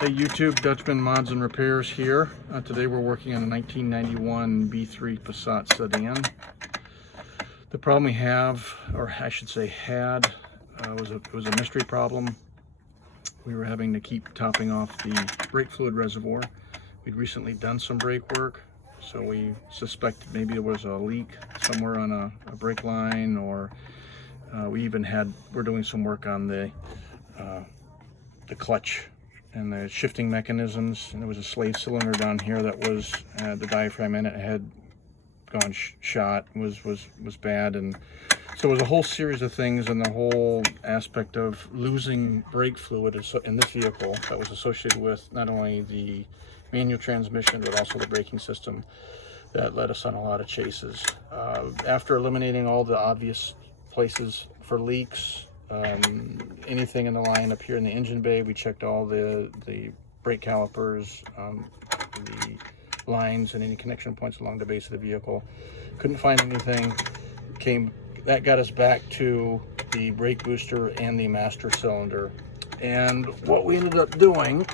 Hey YouTube, Dutchman Mods and Repairs here. Today we're working on a 1991 B3 Passat sedan. The problem we have, or I should say had, was a mystery problem. We were having to keep topping off the brake fluid reservoir. We'd recently done some brake work, so we suspected maybe there was a leak somewhere on a brake line, or we're doing some work on the clutch and the shifting mechanisms, and there was a slave cylinder down here that was the diaphragm in it had gone shot, was bad, and so it was a whole series of things, and the whole aspect of losing brake fluid in this vehicle that was associated with not only the manual transmission but also the braking system that led us on a lot of chases. After eliminating all the obvious places for leaks, anything in the line up here in the engine bay, we checked all the brake calipers, the lines, and any connection points along the base of the vehicle. Couldn't find anything. That got us back to the brake booster and the master cylinder. And what we ended up doing,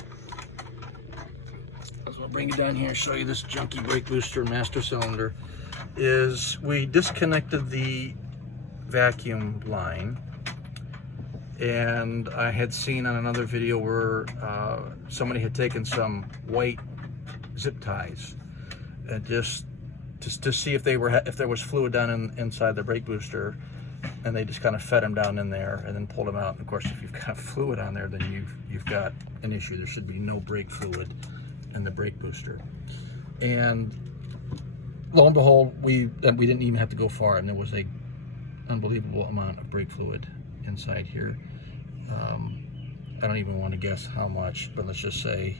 I'll bring it down here and show you this junky brake booster and master cylinder, is we disconnected the vacuum line. And I had seen on another video where somebody had taken some white zip ties and just to see if there was fluid down inside the brake booster, and they just kind of fed them down in there and then pulled them out. And of course, if you've got fluid on there, then you've got an issue. There should be no brake fluid in the brake booster. And lo and behold, we didn't even have to go far, and there was a unbelievable amount of brake fluid inside here. I don't even want to guess how much, but let's just say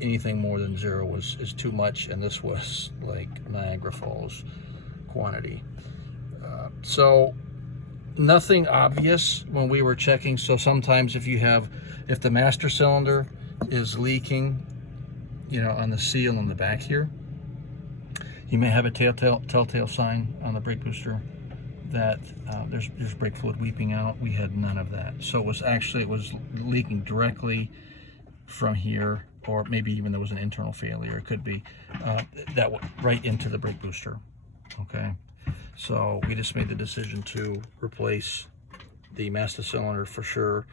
anything more than zero is too much, and this was like Niagara Falls quantity. So nothing obvious when we were checking. So sometimes if the master cylinder is leaking, on the seal on the back here, you may have a telltale sign on the brake booster that there's brake fluid weeping out. We had none of that. So it was leaking directly from here, or maybe even there was an internal failure. It could be that went right into the brake booster. Okay, so we just made the decision to replace the master cylinder for sure,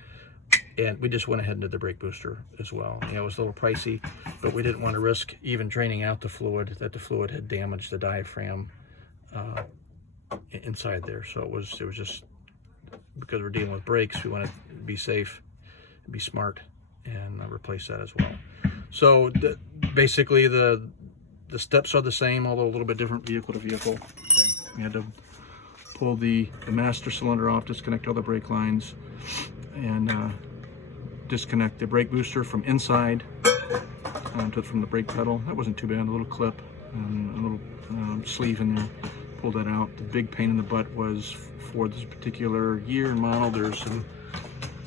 and we just went ahead and did the brake booster as well. It was a little pricey, but we didn't want to risk even draining out the fluid, that the fluid had damaged the diaphragm inside there. So it was just because we're dealing with brakes, we want to be safe, be smart, and replace that as well. So basically the steps are the same, although a little bit different vehicle to vehicle. Okay. We had to pull the master cylinder off, disconnect all the brake lines, and disconnect the brake booster from inside from the brake pedal. That wasn't too bad. A little clip and a little sleeve in there. Pull that out. The big pain in the butt was for this particular year and model. There's some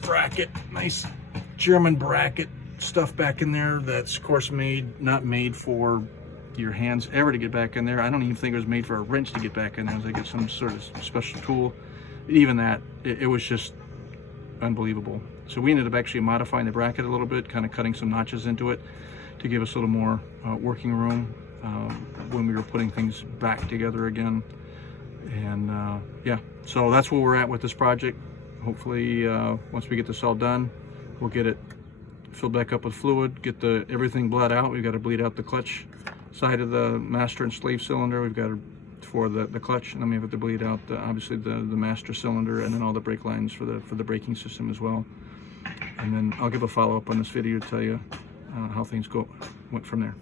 bracket, nice German bracket stuff back in there that's of course not made for your hands ever to get back in there. I don't even think it was made for a wrench to get back in there. I get some sort of special tool. Even that, it was just unbelievable. So we ended up actually modifying the bracket a little bit, kind of cutting some notches into it to give us a little more working room when we were putting things back together again. And yeah, so that's where we're at with this project. Hopefully once we get this all done, we'll get it filled back up with fluid, get everything bled out. We've got to bleed out the clutch side of the master and slave cylinder. We've got to for the clutch, and then we have to bleed out obviously the master cylinder, and then all the brake lines for the braking system as well. And then I'll give a follow-up on this video to tell you how things went from there.